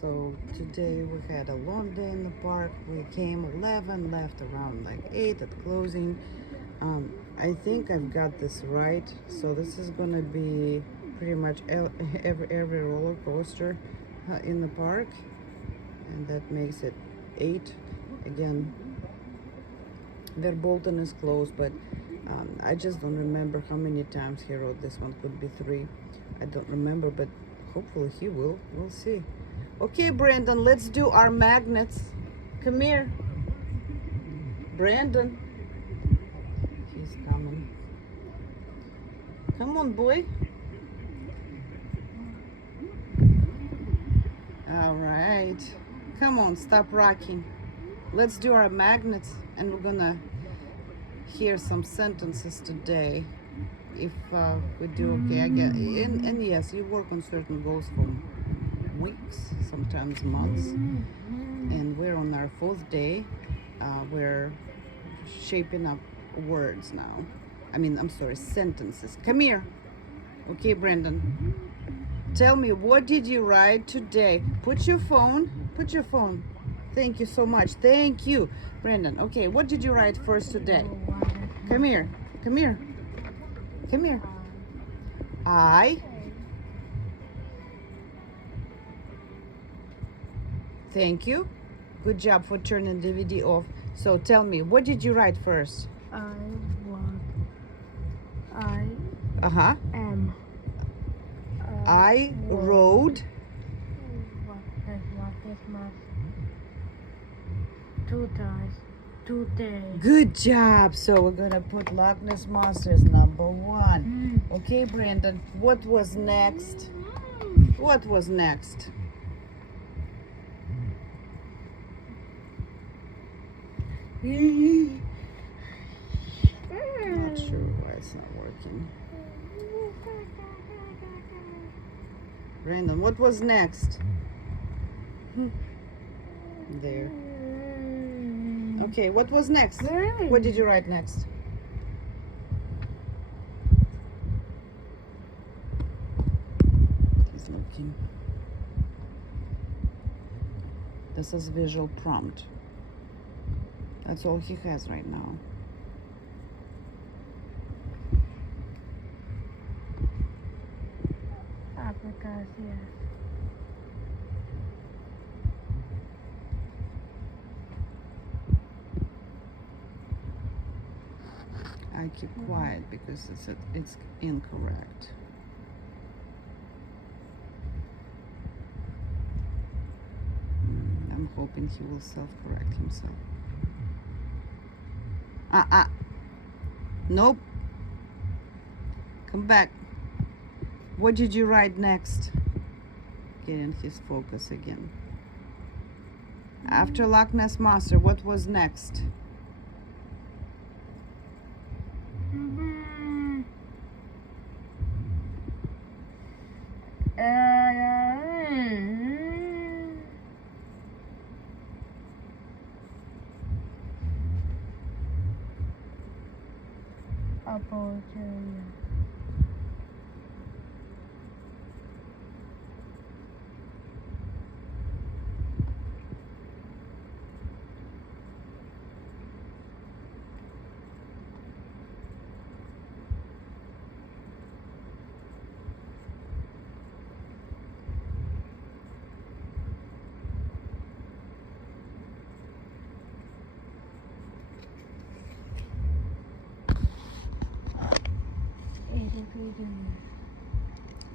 So today we had a long day in the park. We came 11, left around like 8 at closing. I think I've got this right. So this is gonna be pretty much every roller coaster in the park, and that makes it 8. Again, Verbolten is closed, but I just don't remember how many times he wrote this one. Could be 3. I don't remember, but hopefully he will. We'll see. Okay, Brandon, let's do our magnets. Come here. Brandon. He's coming. Come on, boy. All right. Come on, stop rocking. Let's do our magnets, and we're gonna hear some sentences today. If we do okay, I guess. And yes, you work on certain goals for weeks, sometimes months, and we're on our 4th day. We're shaping up words now. I'm sorry, sentences. Come here. Okay, Brandon, tell me, what did you write today? Put your phone. Thank you so much. Thank you, Brandon. Okay, what did you write first today? Come here. Thank you. Good job for turning the DVD off. So tell me, what did you write first? I rode. What is my today? Good job. So we're gonna put Loch Ness Monster as number 1. Okay, Brandon, what was next? Not sure why it's not working. Brandon, what was next? There. Okay, what was next? What did you write next? He's looking. This is visual prompt. That's all he has right now. I keep quiet because it's incorrect. I'm hoping he will self-correct himself. Nope. Come back. What did you write next? Getting his focus again. After Loch Ness Monster, what was next?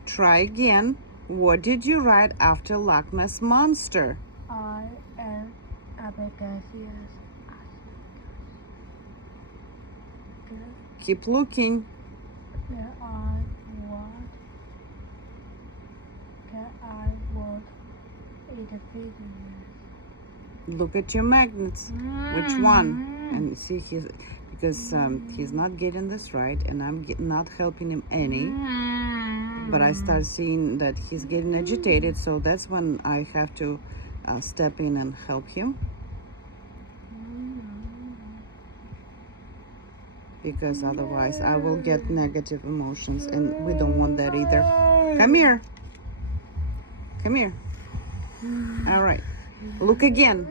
Try again. What did you write after Loch Ness Monster? I am Keep looking. Look at your magnets. Which one? And see, because he's not getting this right, and I'm not helping him any. But I start seeing that he's getting agitated, so that's when I have to step in and help him. Because otherwise I will get negative emotions, and we don't want that either. Come here. All right. Look again.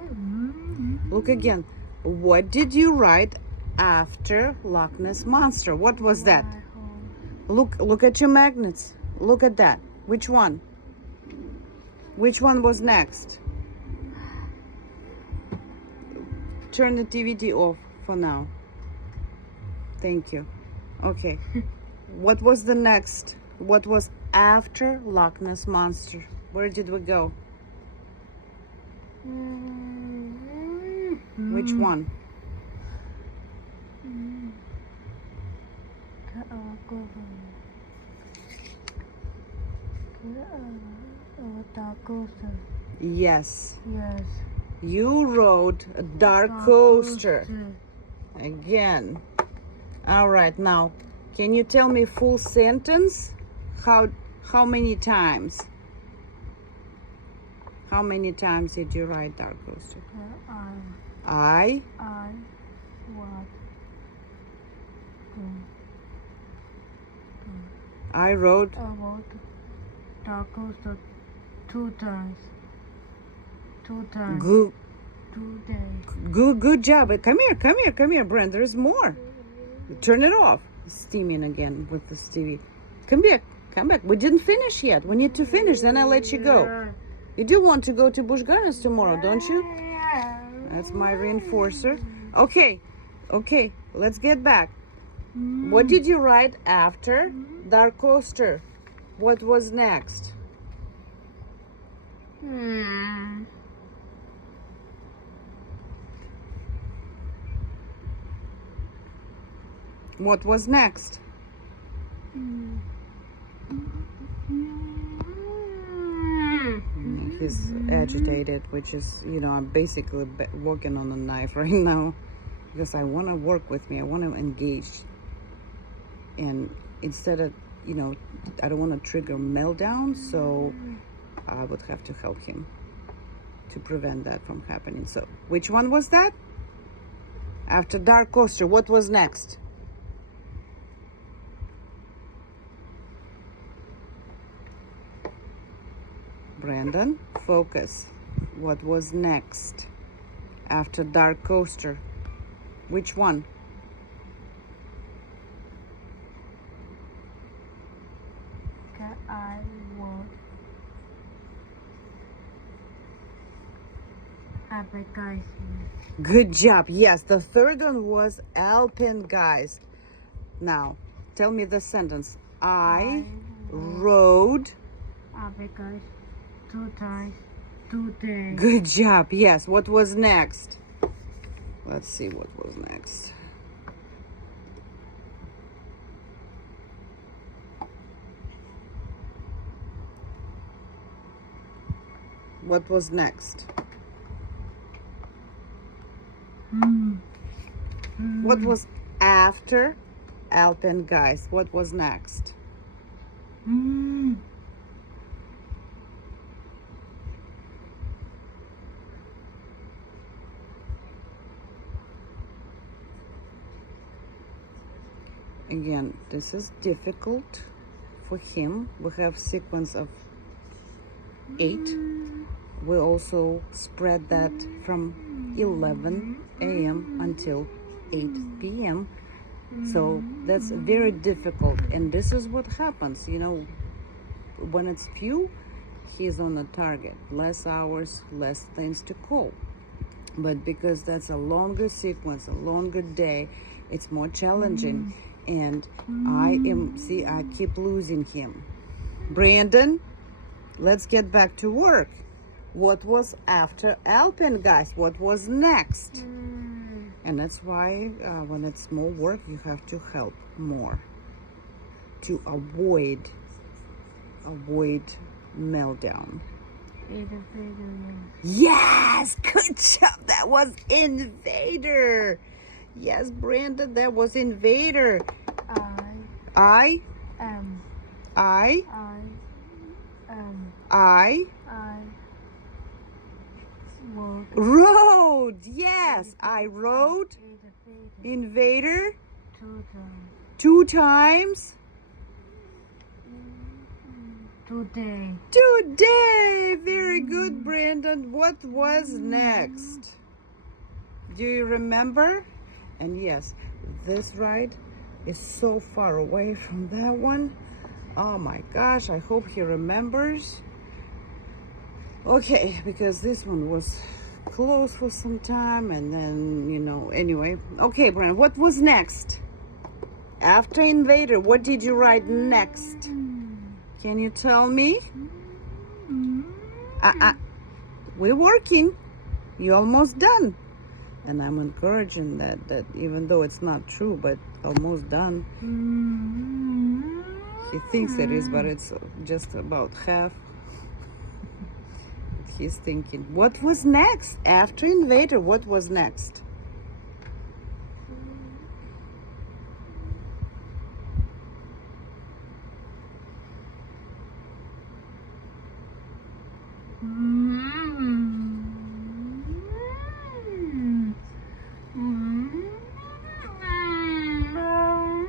Look again. What did you write after Loch Ness Monster? What was that? Look at your magnets. Look at that. Which one? Which one was next? Turn the DVD off for now. Thank you. Okay. What was the next? What was after Loch Ness Monster? Where did we go? Which one? Yes. Yes. You wrote a dark coaster. Again. All right, now, can you tell me full sentence? How many times? How many times did you write dark coaster? I what? I wrote I wrote dark coaster 2 times. 2 times. good 2 days. good job. Come here, Brent. There's more. Turn it off. Steaming again with the TV. Come back. We didn't finish yet. We need to finish, then I'll let you go. You do want to go to Busch Gardens tomorrow, don't you? That's my reinforcer. Okay, let's get back. What did you write after dark coaster? What was next? What was next? He's agitated, which is, I'm basically working on a knife right now because I want to work with me. I want to engage. And instead of, I don't want to trigger meltdown, so I would have to help him to prevent that from happening. So, which one was that? After dark coaster, what was next? Brandon, focus. What was next after dark coaster? Which one? I want appetizing. Good job. Yes, the third one was Alpine guys. Now, tell me the sentence. I rode Appetizing 2 times 2 days. Good job. Yes. What was next? Let's see what was next. What was next? What was after Alpine guys? What was next? Again, this is difficult for him. We have sequence of 8. We also spread that from 11 a.m. until 8 p.m. So that's very difficult. And this is what happens, when it's few, he's on a target. Less hours, less things to call. But because that's a longer sequence, a longer day, it's more challenging. And I keep losing him. Brandon, let's get back to work. What was after Alpine, guys? What was next? And that's why when it's more work, you have to help more to avoid meltdown. Yes, good job. That was Invader. Yes, Brandon, that was Invader. I rode. Yes, I rode Invader 2 times Today. Today. Very good, Brandon. What was next? Do you remember? And yes, this ride is so far away from that one. Oh my gosh, I hope he remembers. Okay, because this one was closed for some time, and then, you know, anyway. Okay, Brandon, what was next? After Invader, what did you ride next? Can you tell me? We're working. You're almost done. And I'm encouraging that even though it's not true, but almost done. He thinks it is, but it's just about half. He's thinking, what was next? After Invader, what was next?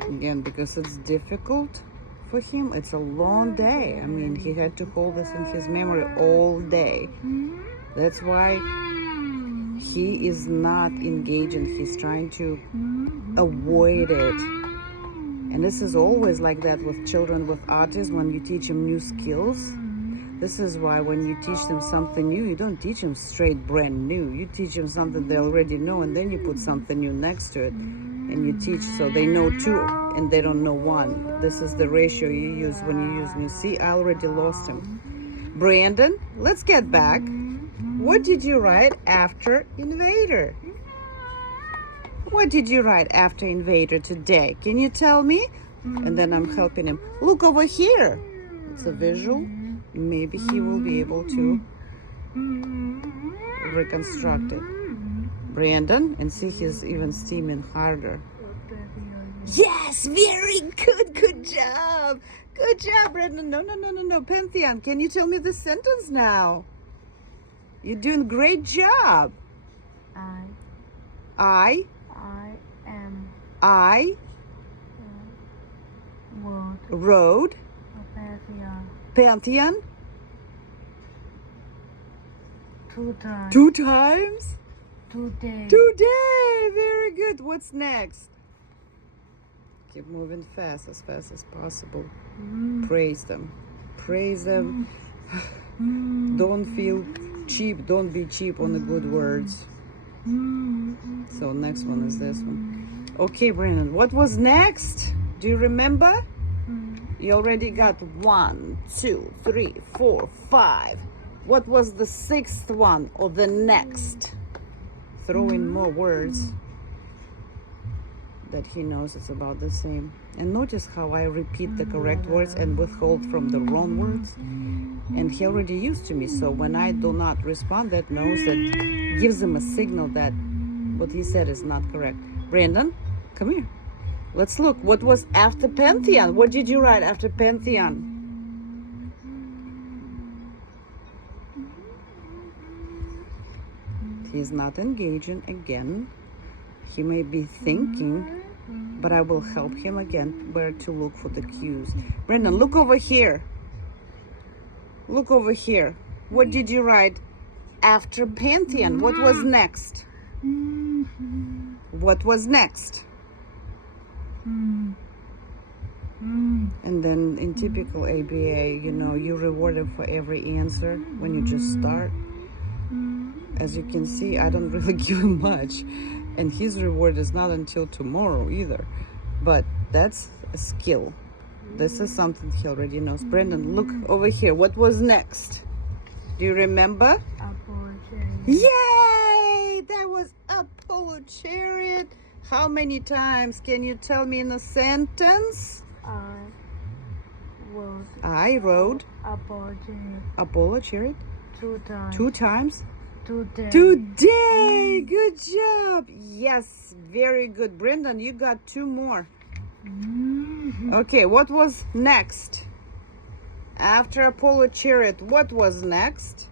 Again, because it's difficult for him, it's a long day. I mean, he had to hold this in his memory all day. That's why he is not engaging. He's trying to avoid it. And this is always like that with children with autism when you teach them new skills. This is why when you teach them something new, you don't teach them straight brand new. You teach them something they already know, and then you put something new next to it. And you teach so they know two and they don't know one. This is the ratio you use when you use new. See, I already lost him. Brandon, let's get back. What did you write after Invader? What did you write after Invader today? Can you tell me? And then I'm helping him. Look over here. It's a visual. Maybe he will be able to reconstruct it. Brandon, and see, he's even steaming harder. Yes, very good. Good job. Good job, Brandon. No. Pantheon, can you tell me the sentence now? You're doing a great job. I am rode Pantheon 2 times. 2 times? Today. Today. Very good. What's next? Keep moving fast as possible. Praise them. Praise them. Don't feel cheap. Don't be cheap on the good words. So next one is this one. Okay, Brandon, what was next? Do you remember? You already got 1, 2, 3, 4, 5. What was the 6th one or the next? Throw in more words that he knows it's about the same. And notice how I repeat the correct words and withhold from the wrong words. And he already used to me, so when I do not respond, that knows, that gives him a signal that what he said is not correct. Brandon, come here. Let's look. What was after Pantheon? What did you write after Pantheon? He's not engaging again. He may be thinking, but I will help him again where to look for the cues. Brandon, look over here. Look over here. What did you write after Pantheon? What was next? What was next? And then in typical ABA, you know, you reward him for every answer when you just start. As you can see, I don't really give him much. And his reward is not until tomorrow either. But that's a skill. This is something he already knows. Brandon, look over here. What was next? Do you remember? Apollo chariot. Yay! That was Apollo chariot. How many times? Can you tell me in a sentence? I rode Apollo chariot. Apollo chariot 2 times. 2 times. Today. Today. Good job. Yes, very good. Brendan, you got 2 more. Okay, what was next? After Apollo chariot, what was next?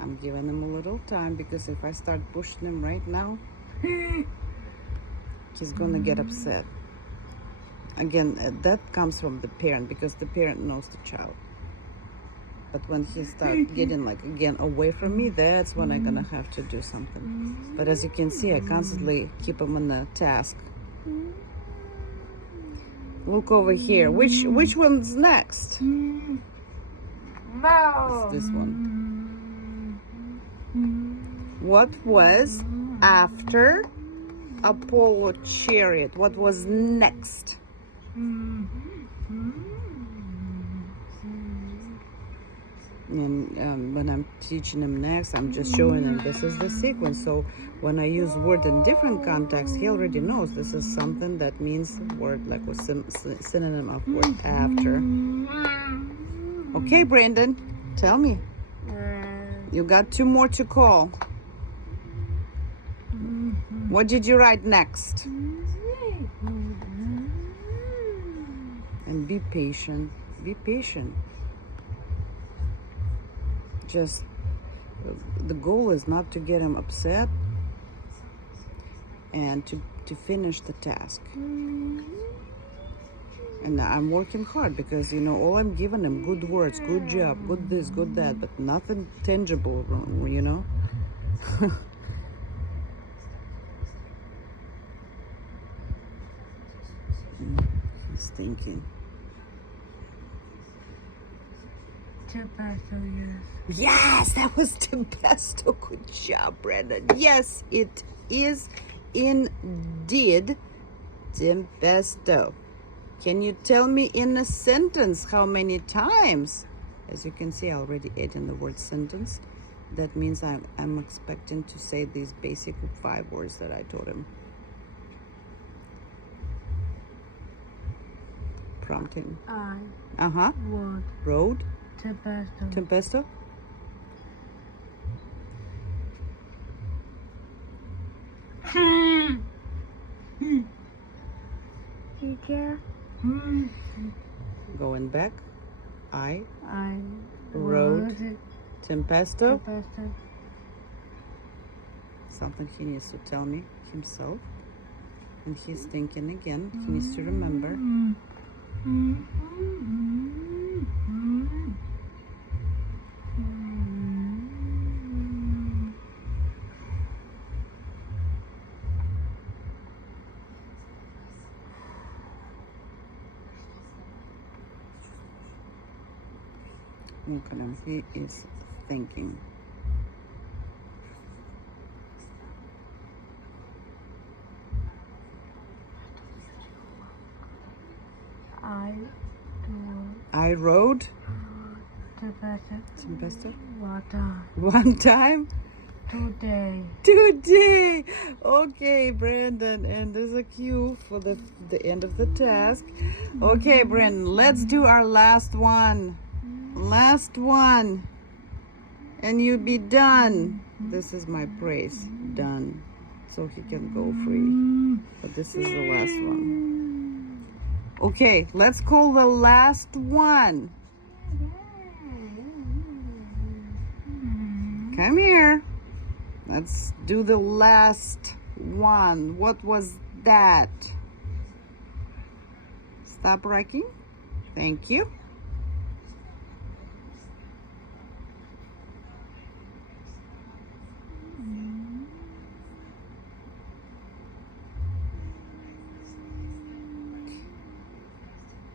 I'm giving him a little time, because if I start pushing him right now, he's gonna get upset. again, that comes from the parent, because the parent knows the child. But when he starts getting like again away from me, that's when I'm gonna have to do something. But as you can see, I constantly keep him on the task. Look over here. Which one's next? It's this one. What was after Apollo chariot? What was next? And when I'm teaching him next, I'm just showing him this is the sequence. So when I use word in different contexts, he already knows this is something that means word, like a synonym of word after. Okay, Brandon, tell me. You got 2 more to call. What did you write next? And be patient. Be patient. Just the goal is not to get him upset and to finish the task. And I'm working hard because, you know, all I'm giving him good words, good job, good this, good that, but nothing tangible, you know. He's thinking. Tempesto, yes. Yes, that was Tempesto. Good job, Brandon. Yes, it is indeed Tempesto. Can you tell me in a sentence how many times? As you can see, I already added the word sentence. That means I'm expecting to say these basic 5 words that I taught him. Prompting. Road. Tempesto. Tempesto. Teacher. Going back. I wrote Tempesto. Tempesto. Something he needs to tell me himself. And he's thinking again. He needs to remember. Look at him. He is thinking. I rode. Tempesto. One time. Today. Okay, Brandon, and there's a cue for the end of the task. Okay, Brandon, let's do our last one. Last one. And you be done. This is my praise. Done. So he can go free. But this is the last one. Okay, let's call the last one. Come here. Let's do the last one. What was that? Stop writing. Thank you.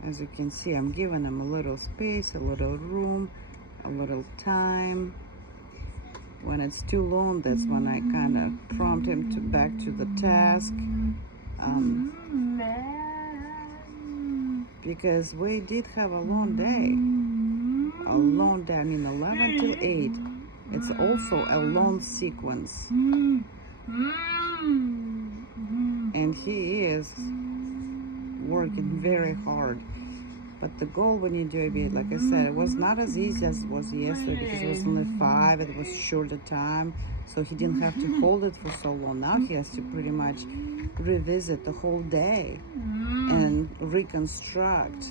As you can see, I'm giving him a little space, a little room, a little time. When it's too long, that's when I kind of prompt him to back to the task. Because we did have a long day. A long day, I mean 11 till 8. It's also a long sequence. And he is working very hard. But the goal when you do it, like I said, it was not as easy as it was yesterday because it was only 5, it was shorter time, so he didn't have to hold it for so long. Now he has to pretty much revisit the whole day and reconstruct,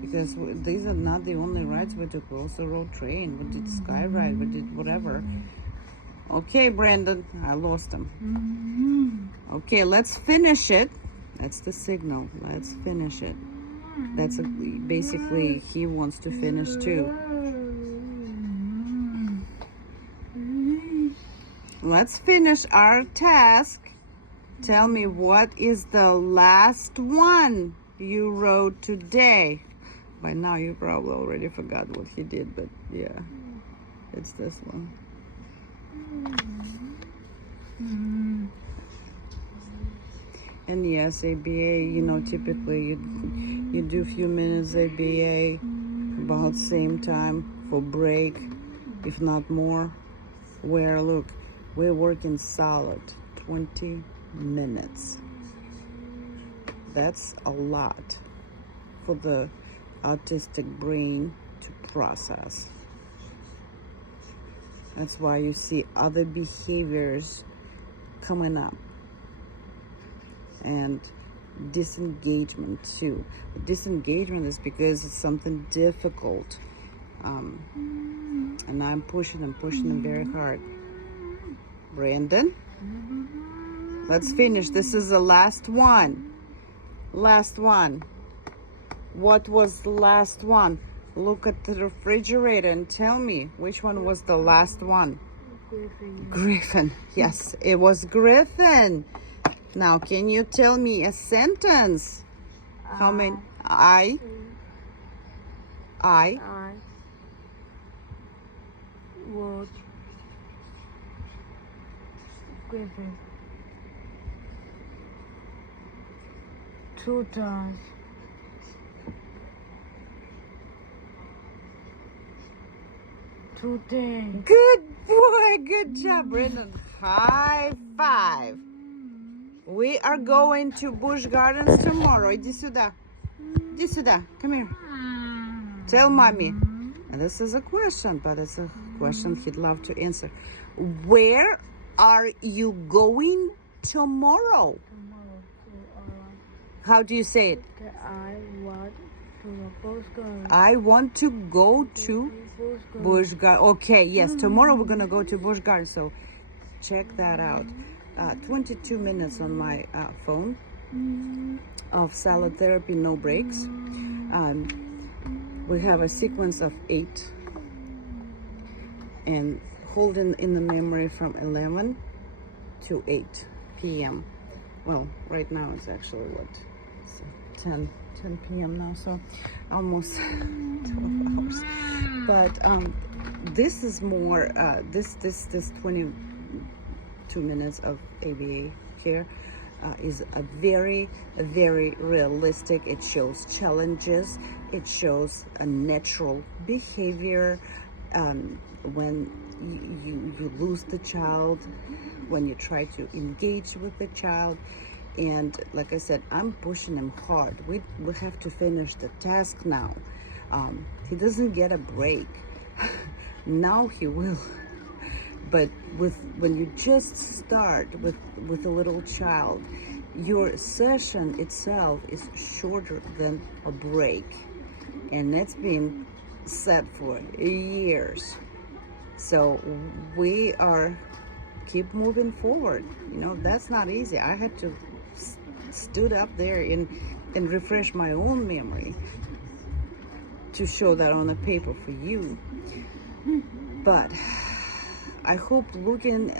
because these are not the only rides we took. We also rode train, we did sky ride, we did whatever. Okay, Brandon, I lost him. Okay, let's finish it. That's the signal. Let's finish it. That's basically he wants to finish too. Let's finish our task. Tell me, what is the last one you wrote today? By now you probably already forgot what he did, but yeah, it's this one. And yes, ABA, you know, typically you do a few minutes ABA about same time for break, if not more. Where, look, we're working solid 20 minutes. That's a lot for the autistic brain to process. That's why you see other behaviors coming up, and disengagement too. Disengagement is because it's something difficult, and I'm pushing them very hard. Brandon, let's finish. This is the last one. Last one. What was the last one? Look at the refrigerator and tell me which one was the last one. Griffin. Yes, it was Griffin. Now, can you tell me a sentence? How many? I would Griffin 2 times. Today. Good boy. Good job, Brendan. High five. We are going to Busch Gardens tomorrow. Иди сюда. Иди сюда. Come here. Tell mommy. And this is a question, but it's a question he'd love to answer. Where are you going tomorrow? How do you say it? I want to go to I want to go to Busch Gardens. Okay, yes, tomorrow we're going to go to Busch Gardens. So check that out. 22 minutes on my phone of salad therapy, no breaks. We have a sequence of 8 and holding in the memory from 11 to 8 p.m. Well, right now it's actually what? It's 10 p.m. now, so almost 12 hours. But this is more, this 22 minutes of ABA here is a very realistic. It shows challenges. It shows a natural behavior when you lose the child, when you try to engage with the child. And like I said, I'm pushing him hard. We have to finish the task now. He doesn't get a break. Now he will. But when you just start with a little child, your session itself is shorter than a break, and that's been set for years. So we are keep moving forward. You know, that's not easy. I had to stood up there and refresh my own memory to show that on the paper for you. But I hope looking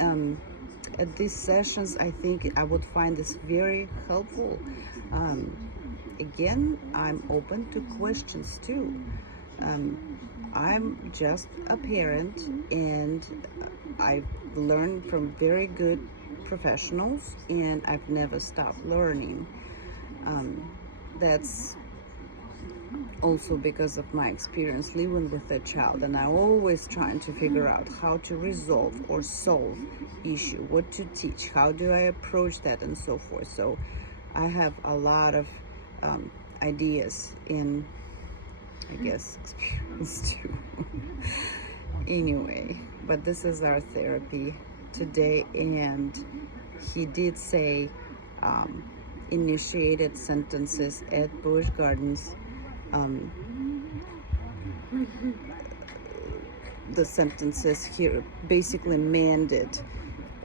at these sessions, I think I would find this very helpful. Again, I'm open to questions too. I'm just a parent, and I've learned from very good professionals, and I've never stopped learning. That's also because of my experience living with a child, and I'm always trying to figure out how to resolve or solve issue, what to teach, how do I approach that, and so forth. So I have a lot of ideas and I guess experience too. Anyway, but this is our therapy today, and he did say initiated sentences at Busch Gardens. The sentences here basically mended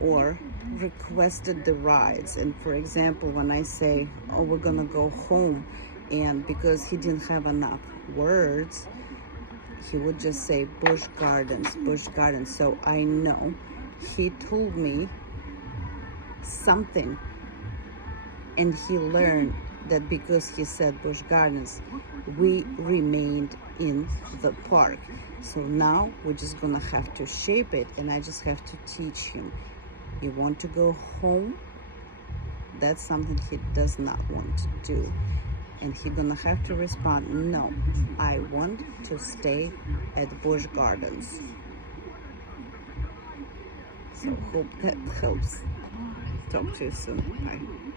or requested the rides. And for example, when I say, oh, we're gonna go home, and because he didn't have enough words, he would just say Busch Gardens, Busch Gardens. So I know he told me something, and he learned that because he said Busch Gardens, we remained in the park. So now we're just gonna have to shape it, and I just have to teach him. You want to go home? That's something he does not want to do. And he's gonna have to respond, no, I want to stay at Busch Gardens. So hope that helps. Talk to you soon. Bye.